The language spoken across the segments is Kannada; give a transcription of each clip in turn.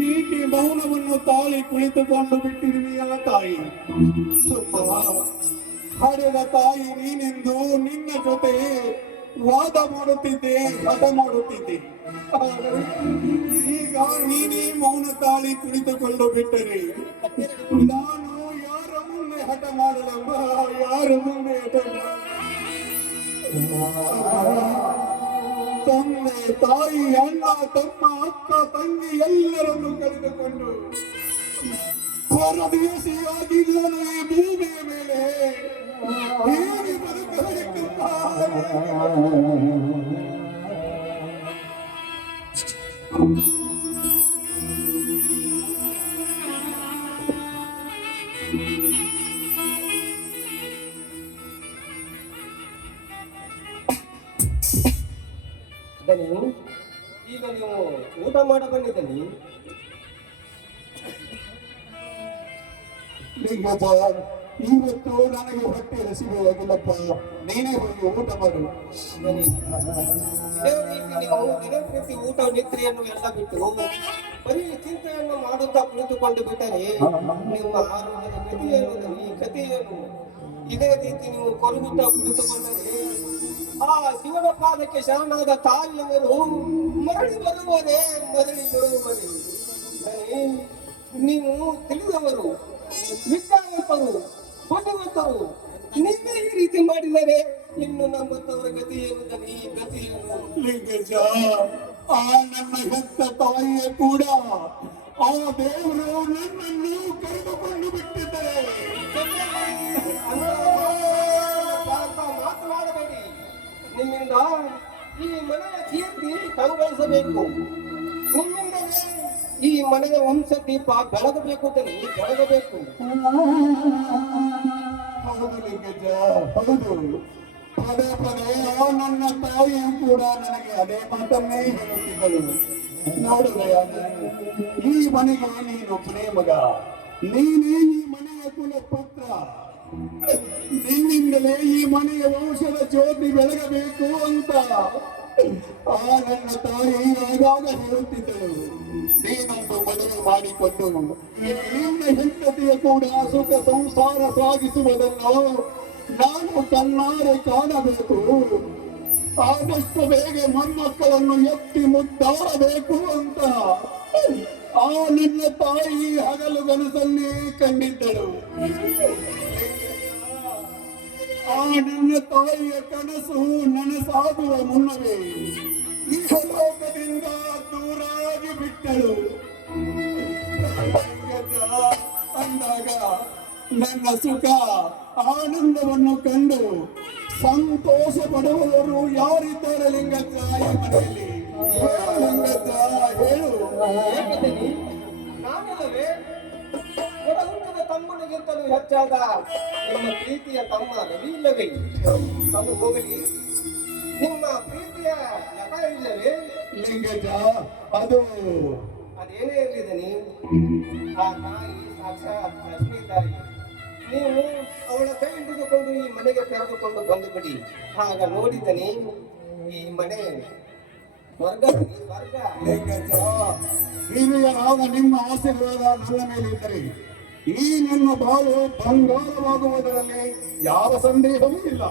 ನೀತಿ ಮೌನವನ್ನು ತಾಳಿ ಕುಳಿತುಕೊಂಡು ಬಿಟ್ಟಿರುವೆಯ ತಾಯಿ? ಹಡೆದ ತಾಯಿ, ನೀನೆಂದು ನಿನ್ನ ಜೊತೆ ವಾದ ಮಾಡುತ್ತಿದ್ದೆ, ಹಠ ಮಾಡುತ್ತಿದ್ದೆ. ಈಗ ನೀನೇ ಮೌನ ತಾಳಿ ಕುಳಿತುಕೊಂಡು ಬಿಟ್ಟರೆ ನಾನು ಯಾರ ಮುಂದೆ ಹಠ ಮಾಡಲಮ್ಮ? ಯಾರ ಮುಂದೆ ಹಠ ಮಾಡ ತಂದೆ ತಾಯಿ ಅಣ್ಣ ತಮ್ಮ ಅಕ್ಕ ತಂಗಿ ಎಲ್ಲರನ್ನು ಕಳೆದುಕೊಂಡು ಪರದೇಶಿಯಾಗಿ ನಾನು ಈ ಭೂಮಿಯ ಮೇಲೆ ಹೇಗೆ ಬದುಕಬೇಕಂತ ಈಗ ನೀವು ಊಟ ಮಾಡ ಬಂದಿದ್ದೀನಿ. ನಿಮ್ಮಪ್ಪ ಇವತ್ತು ನನಗೆ ಹೊಟ್ಟೆ ಹಸಿವೆಯಾಗಿಲ್ಲಪ್ಪ ನೀನೇ ಹೋಗಿ ಊಟ ಮಾಡು. ದಿನಪ್ರತಿ ಊಟ ನಿದ್ರೆಯನ್ನು ಎಲ್ಲ ಬಿಟ್ಟು ಬರೀ ಚಿಂತೆಯನ್ನು ಮಾಡುತ್ತಾ ಕುಳಿತುಕೊಂಡು ಬಿಟ್ಟರೆ ನಿಮ್ಮ ಆರೋಗ್ಯದ ಗತಿ ಏನು ಈ ಗತಿ ಏನು ಇದೇ ರೀತಿ ನೀವು ಕೊರಗುತ್ತಾ ಕುಳಿತುಕೊಂಡರೆ ಆ ಶಿವನ ಪಾದಕ್ಕೆ ಶರಣಾದ ತಾಯಿಯವರು ಮರಳಿ ಬರುವುದೇ ಮರಳಿ ಬರುವುದೇ ದನಿ, ನೀವು ತಿಳಿದವರು ವಿದ್ಯಾವಂತರು ಬುದ್ಧಿವಂತರು ನೀವೇ ಈ ರೀತಿ ಮಾಡಿದರೆ ಇನ್ನು ನಮ್ಮಂತವರ ಗತಿ ಏನು ಈ ಗತಿಯನ್ನು ಲಿಂಗಜ ಆ ನನ್ನ ಹೆತ್ತ ತಾಯಿಯ ಕೂಡ ಆ ದೇವರು ನನ್ನನ್ನು ಕರೆದುಕೊಂಡು ಬಿಟ್ಟಿದ್ದಾರೆ ಮಾತನಾಡಬೇಡಿ ನಿಮ್ಮಿಂದ ಈ ಮನೆಯ ಕೀರ್ತಿ ಕಂಗೊಳಿಸಬೇಕು ಈ ಮನೆಯ ವಂಶ ದೀಪ ಬೆಳಗಬೇಕು ತನಿ ಬೆಳಗಬೇಕು. ಹೌದು ಹೌದು. ಪದೇ ಪದೇ ನನ್ನ ತಾಯಿಯು ಕೂಡ ನನಗೆ ಅದೇ ಮಾತನ್ನೇ ಹೇಳುತ್ತಿದ್ದಳು. ನೋಡುದೆಯ ಈ ಮನೆಗೆ ನೀನು ಮಗ ನೀನೇ ಈ ಮನೆಯ ಕುಲ ಪುತ್ರ ನಿನ್ನಿಂದಲೇ ಈ ಮನೆಯ ವಂಶದ ಜ್ಯೋತಿ ಬೆಳಗಬೇಕು ಅಂತ. ಆ ನನ್ನ ತಾಯಿ ಆಗಾಗ ಹೇಳುತ್ತಿದ್ದಳು. ನೀನೊಂದು ಮದುವೆ ಮಾಡಿಕೊಂಡು ನಿನ್ನ ಹೆಂಡತಿಯ ಕೂಡ ಸುಖ ಸಂಸಾರ ಸಾಗಿಸುವುದನ್ನು ನಾನು ಕಣ್ಣಾರೆ ಕಾಣಬೇಕು. ಆದಷ್ಟು ಬೇಗ ಮೊಮ್ಮಕ್ಕಳನ್ನು ಎತ್ತಿ ಮುದ್ದಾಡಬೇಕು ಅಂತ. ಆ ನಿನ್ನ ತಾಯಿ ಹಗಲು ಕನಸಲ್ಲಿ ಕಂಡಿದ್ದಳು. ಆ ನನ್ನ ತಾಯಿಯ ಕನಸು ನನಸಾಗುವ ಮುನ್ನವೇ. ಲೋಕದಿಂದ ದೂರಾಗಿ ಬಿಟ್ಟಳು. ಅಂದಾಗ ನನ್ನ ಸುಖ, ಆನಂದವನ್ನು ಕಂಡು ಸಂತೋಷ ಪಡುವವರು ಯಾರಿದ್ದಾರೆ ಲಿಂಗಜ್ಜ ಈ ಮನೆಯಲ್ಲಿ ಲಿಂಗಜ್ಜ, ಹೇಳು. ತಮ್ಮನಿಗಿಂತಲೂ ಹೆಚ್ಚಾದ ನಿಮ್ಮ ಪ್ರೀತಿಯ ತಮ್ಮ ರವಿ ಇಲ್ಲವೇ? ಅದು ಹೋಗಲಿ. ನಿಮ್ಮ ಪ್ರೀತಿಯ ಲತ ಇಲ್ಲವೇ? ಲಿಂಗಜ ಅದು. ಅದೇನೇ ಇರಲಿದನಿ ಆ ತಾಯಿ ಸಾಕ್ಷಾತ್ ಲಕ್ಷ್ಮೀ ತಾಯಿ. ನೀವು ಅವಳ ಕೈ ಹಿಡಿದುಕೊಂಡು ಈ ಮನೆಗೆ ಕರೆದುಕೊಂಡು ಬಂದು ಬಿಡಿ ಆಗ ನೋಡಿದನಿ ಈ ಮನೆ ವರ್ಗ ವರ್ಗ ಸ್ವರ್ಗ. ಲಿಂಗಜ್ಜ ಹಿರಿಯರಾದ ನಿಮ್ಮ ಆಶೀರ್ವಾದ ನನ್ನ ಮೇಲೆ ಇದ್ದರೆ? ಈ ನನ್ನ ಬಾಳು ಬಂಗಾರವಾಗುವುದರಲ್ಲಿ ಯಾವ ಸಂದೇಹವೂ ಇಲ್ಲ.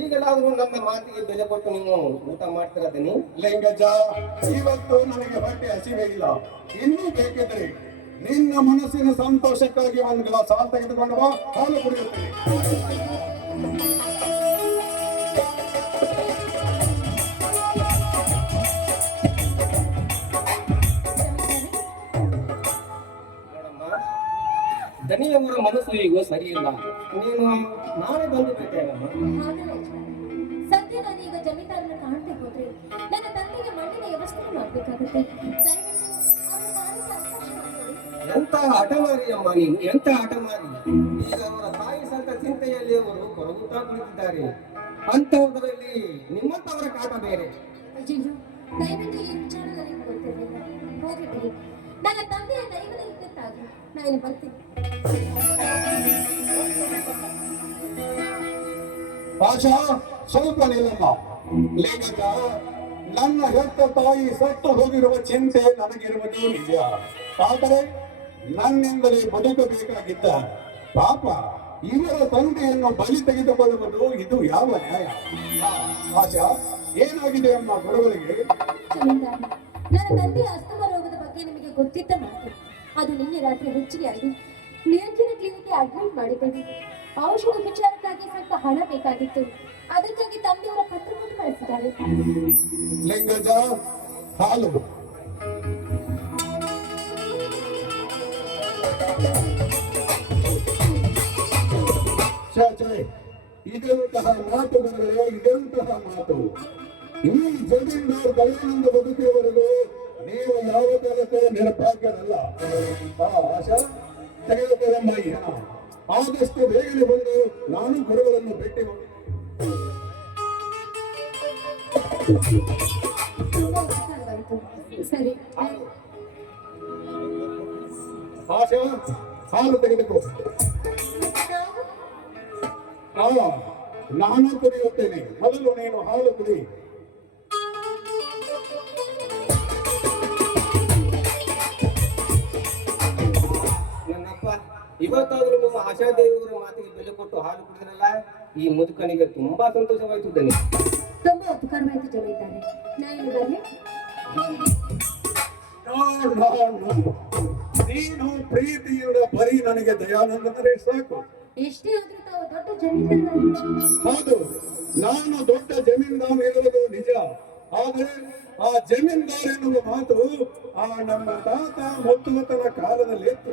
ಈಗಲಾದರೂ ನಮ್ಮ ಮಾತಿಗೆ ಬೆಲೆ ಕೊಟ್ಟು ನೀನು ಊಟ ಮಾಡ್ತಿರದನಿ ಲಿಂಗಜ ಇವತ್ತು ನನಗೆ ಬಟ್ಟೆ ಹಸಿವೆ ಇಲ್ಲ. ಇನ್ನೂ ಬೇಕಿದ್ರೆ ನಿನ್ನ ಮನಸ್ಸಿನ ಸಂತೋಷಕ್ಕಾಗಿ ಒಂದು ಗ್ಲಾಸ್ ಹಾಲು ತೆಗೆದುಕೊಂಡು ಹಾಲು ಕುಡಿಯುತ್ತೇನೆ. ಸರಿ ಇಲ್ಲ ನೀನು ನಾಳೆ ಬಂದು ಬಿಟ್ಟೇವಮ್ಮ ಸದ್ಯ ಈಗ ಜಮೀನ್ದಾರನ ಕಾಣದೆ ಹೋದ್ರೆ ನನ್ನ ತಂದೆಗೆ ಮಣ್ಣಿನ ವ್ಯವಸ್ಥೆ ಮಾಡ್ಬೇಕಾಗುತ್ತೆ. ಎಂತ ಹಠಮಾರಿ ಅಮ್ಮ ನೀನು ಎಂತ ಹಠಮಾರಿ? ಈಗ ಅವರ ತಾಯಿ ಸಂತ ಚಿಂತೆಯಲ್ಲಿ ಅವರು ಕೊರಗುತ್ತಾ ಕುಳಿತಿದ್ದಾರೆ. ಅಂತವರಲ್ಲಿ ನಿಮ್ಮಂತವರ ಕಾಟ ಬೇರೆ. ದಯವಿಟ್ಟು ಈ ವಿಚಾರ ನನಗೆ ಗೊತ್ತಿರಲಿಲ್ಲ ಹೋಗಿ. ಬಿಡಿ ನನ್ನ ತಂದೆಯ ದೈವದ ಇದ್ದಕ್ಕಾಗಿ ನಾನು ಬರ್ತೀನಿ. ಭಾಷಾ ಸ್ವಲ್ಪ ನಿಲ್ಲಮ್ಮ. ಲೇಖಕ, ನನ್ನ ಹೆತ್ತ ತಾಯಿ ಸತ್ತು ಹೋಗಿರುವ ಚಿಂತೆ ನನಗಿರುವುದು ನಿಜ. ಆದರೆ ನನ್ನಿಂದಲೇ ಬದುಕಬೇಕಾಗಿದ್ದ ಪಾಪ ಇವರ ತಂದೆಯನ್ನು ಬಲಿ ತೆಗೆದುಕೊಳ್ಳುವುದು ಇದು ಯಾವ ನ್ಯಾಯ? ಆಶಾ ಏನಾಗಿದೆ ಅಮ್ಮ ಬಡವರಿಗೆ? ನನ್ನ ರೋಗದ ಬಗ್ಗೆ ನಿಮಗೆ ಗೊತ್ತಿದ್ದ ಮಾತು. ಅದು ನಿನ್ನೆ ರಾತ್ರಿ ಹೆಚ್ಚಿಗೆ ಆಗಿ ನಿರಂಜನ ಕ್ಲಿನಿಕ್ಗೆ ಅಡ್ಮಿಟ್ ಮಾಡಿದ್ದೇನೆ. ಔಷಧ ವಿಚಾರಕ್ಕಾಗಿ ಸ್ವಲ್ಪ ಹಣ ಬೇಕಾಗಿತ್ತು. ಅದಕ್ಕಾಗಿ ತಂದೆಯವರ ಪತ್ರ ಕೊಟ್ಟು ಕಳಿಸಿದ್ದಾರೆ. ಲಿಂಗಜ ಹಾಲು. ಇದೆಂತಹ ಮಾತುಗಳೇ ಇದೆಂತಹ ಮಾತು? ಈ ಜಮೀನ್ದಾರ್ ದಯಾನಂದ ಬದುಕಿಯವರೆಗೂ ನೀವು ಯಾವ ಕಾಲಕ್ಕೂ ನಿರಪಾಗ್ಯರಲ್ಲ ಆ, ಆಶಾ ತೆಗೆದುಕೊಳ್ಳಮ್ಮ ಆದಷ್ಟು ಬೇಗನೆ ಬಂದು ನಾನು ಗುರುಗಳನ್ನು ಭೇಟಿ ಮಾಡಿ ಸರಿ. ಆಶಾ ಹಾಲು ತೆಗೆದುಕೋ. ನಾನು ಕುಡಿಯುತ್ತೇನೆ. ಮೊದಲು ನೀನು ಹಾಲು ಕುಡಿ. ಇವತ್ತಾದ್ರೂ ನಿಮ್ಮ ಆಶಾದೇವಿಯವರ ಮಾತಿಗೆ ಬೆಲೆ ಕೊಟ್ಟು ಹಾಲು ಕುಡಿದ್ರಲ್ಲ ಈ ಮುದುಕನಿಗೆ ತುಂಬಾ ಸಂತೋಷವಾಯಿತು ದನಿ. ತುಂಬಾ ಉಪಕಾರವಾಯಿತು ಜಮೀನ್ದಾರೆ. ನಾನು ಬರಲಿ. ನೀನು ಪ್ರೀತಿಯುಡ ಬರೀ ನನಗೆ ದಯಾನಂದನರೇ ಸಾಕು. ಎಷ್ಟೇ ಆದ್ರೂ ತಾವು ದೊಡ್ಡ ಜಮೀನ್ದಾರ ಹೌದು ನಾನು ದೊಡ್ಡ ಜಮೀನ್ದಾರ ಇರುವುದು ನಿಜ. ಆದರೆ ಆ ಜಮೀನ್ದಾರ್ ಎನ್ನುವ ಮಾತು ಆ ನಮ್ಮ ತಾತ ಮುತ್ತುಮತನ ಕಾಲದಲ್ಲಿ ಇತ್ತು.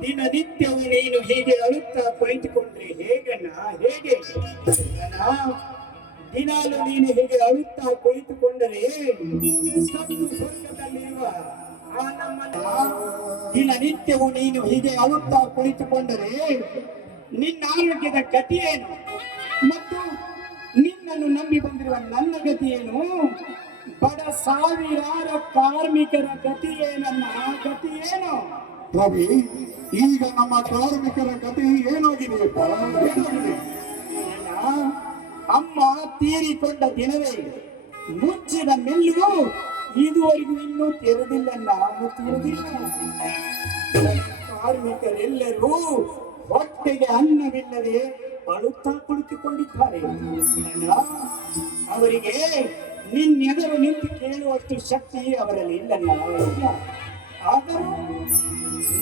ದಿನನಿತ್ಯವೂ ನೀನು ಹೀಗೆ ಅಳುತ್ತಾ ಕುಳಿತುಕೊಂಡ್ರೆ ಹೇಗಣ್ಣ? ಹೇಗೆ? ದಿನಾಲು ನೀನು ಹೀಗೆ ಅಳುತ್ತಾ ಕುಳಿತುಕೊಂಡರೆ ಆ ನಮ್ಮನ್ನ ದಿನನಿತ್ಯವೂ ನೀನು ಹೀಗೆ ಅಳುತ್ತಾ ಕುಳಿತುಕೊಂಡರೆ ನಿನ್ನ ಆರೋಗ್ಯದ ಗತಿಯೇನು ಮತ್ತು ನಿನ್ನನ್ನು ನಂಬಿ ಬಂದಿರುವ ನನ್ನ ಗತಿಯೇನು ಬಡ ಸಾವಿರಾರು ಕಾರ್ಮಿಕರ ಗತಿ ಏನನ್ನ ಗತಿ ಏನು? ರವಿ ಈಗ ನಮ್ಮ ಕಾರ್ಮಿಕರ ಗತಿ ಏನಾಗಿದೆಯಪ್ಪ? ಏನಾಗಿದೆ ಅಮ್ಮ ತೀರಿಕೊಂಡ ದಿನವೇ ಮುಚ್ಚಿದ ಮೆಲ್ಲು ಇದುವರೆಗೂ ಇನ್ನೂ ತೆರೆದಿಲ್ಲ ನಾನು ಕಾರ್ಮಿಕರೆಲ್ಲರೂ ಹೊಟ್ಟೆಗೆ ಅನ್ನವಿಲ್ಲದೆ ಅಳುತ್ತಾ ಕುಳಿತುಕೊಂಡಿದ್ದಾರೆ. ಅವರಿಗೆ ನಿನ್ನೆದರು ನಿಂತು ಕೇಳುವಷ್ಟು ಶಕ್ತಿ ಅವರಲ್ಲಿ ಇಲ್ಲ. ಆದರೂ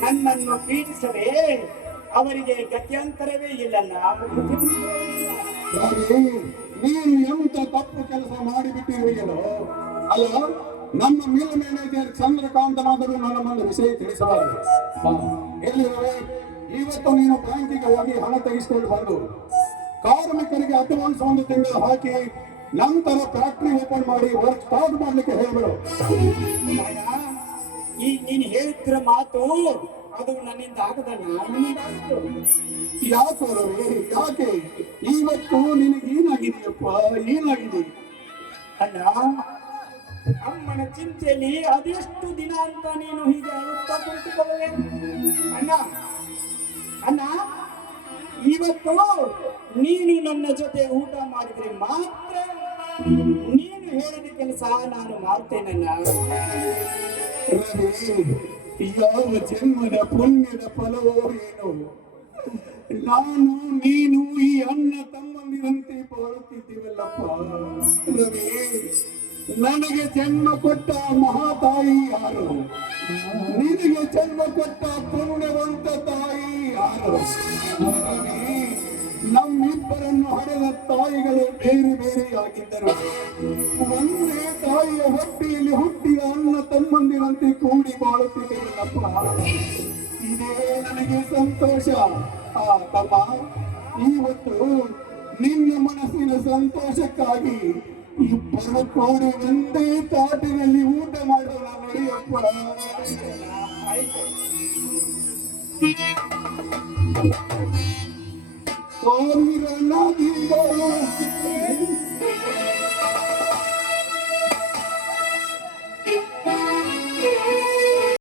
ನನ್ನನ್ನು ಪೀಡಿಸದೆ ಅವರಿಗೆ ಗತ್ಯಂತರವೇ ಇಲ್ಲಲ್ಲ. ನೀನು ಎಂತ ತಪ್ಪು ಕೆಲಸ ಮಾಡಿಬಿಟ್ಟಿರುವೆಯಲ್ಲೋ ಅಲ್ಲ ನಮ್ಮ ಮಿಲ್ ಮ್ಯಾನೇಜರ್ ಚಂದ್ರಕಾಂತನಾದರೂ ನನ್ನ ಮುಂದೆ ವಿಷಯ ತಿಳಿಸಬಾರದು. ಎಲ್ಲಿರುವೆ? ಎಲ್ಲಿ ರವಿ ಇವತ್ತು ನೀನು ಬ್ಯಾಂಕಿಗೆ ಹೋಗಿ ಹಣ ತೆಗೆಸಿಕೊಂಡು ಬಂದು ಕಾರ್ಮಿಕರಿಗೆ ಅಡ್ವಾನ್ಸ್ ಒಂದು ತಿಂಗಳು ಹಾಕಿ ನಂತರ ಫ್ಯಾಕ್ಟ್ರಿ ಓಪನ್ ಮಾಡಿ ವರ್ಕ್ ಸ್ಟಾರ್ಟ್ ಮಾಡಲಿಕ್ಕೆ ಹೇಳ್ಬಿಡು. ಅಣ್ಣ, ಈ ನೀನು ಹೇಳುತ್ತಿರೋ ಮಾತು ಅದು ನನ್ನಿಂದ ಆಗದಲ್ಲ. ಯಾಕೆ ಯಾಕೆ? ಇವತ್ತು ನಿನಗೆ ಏನಾಗಿದೆಯಪ್ಪ? ಏನಾಗಿದೆ? ಅಣ್ಣ ಅಮ್ಮನ ಚಿಂತೆಯಲ್ಲಿ ಅದೆಷ್ಟು ದಿನ ಅಂತ ನೀನು ಹೀಗೆ ಅಳುತ್ತಾ ಕುಳಿತುಕೊಳ್ಳುವೆ? ಅಣ್ಣ ಅಣ್ಣ ಇವತ್ತು ನೀನು ನನ್ನ ಜೊತೆ ಊಟ ಮಾಡಿದ್ರೆ ಮಾತ್ರ ನೀನು ಹೇಳಿದ ಕೆಲಸ ನಾನು ಮಾಡ್ತೇನಣ್ಣ. ರವಿ ಯಾವ ಜನ್ಮದ ಪುಣ್ಯದ ಫಲವೋ ಏನೋ ನಾನು, ನೀನು, ಈ ಅಣ್ಣ ತಮ್ಮಂದಿರಂತೆ ಬಾಳುತ್ತಿದ್ದೀವಲ್ಲಪ್ಪ. ನನಗೆ ಜನ್ಮ ಕೊಟ್ಟ ಮಹಾತಾಯಿ ಯಾರು? ನಿನಗೆ ಜನ್ಮ ಕೊಟ್ಟ ಪುಣ್ಯವಂತ ತಾಯಿ ಯಾರು? ನಮ್ಮಿಬ್ಬರನ್ನು ಹಡೆದ ತಾಯಿಗಳು ಬೇರೆ ಬೇರೆಯಾಗಿದ್ದರು ಒಂದೇ ತಾಯಿಯ ಹೊಟ್ಟೆಯಲ್ಲಿ ಹುಟ್ಟಿದ ಅನ್ನ ತಮ್ಮಂದಿರಂತೆ ಕೂಡಿ ಬಾಳುತ್ತಿದ್ದೇನಪ್ಪ ಇದೇ ನನಗೆ ಸಂತೋಷ. ಆ, ತಮ್ಮ ಇವತ್ತು ನಿನ್ನ ಮನಸ್ಸಿನ ಸಂತೋಷಕ್ಕಾಗಿ ಇಬ್ಬರು ಕೂಡಿ ಒಂದೇ ತಾಟಿನಲ್ಲಿ ಊಟ ಮಾಡೋಣ ನಡೆಯಪ್ಪ ಆಯ್ತು. Por mi renacido,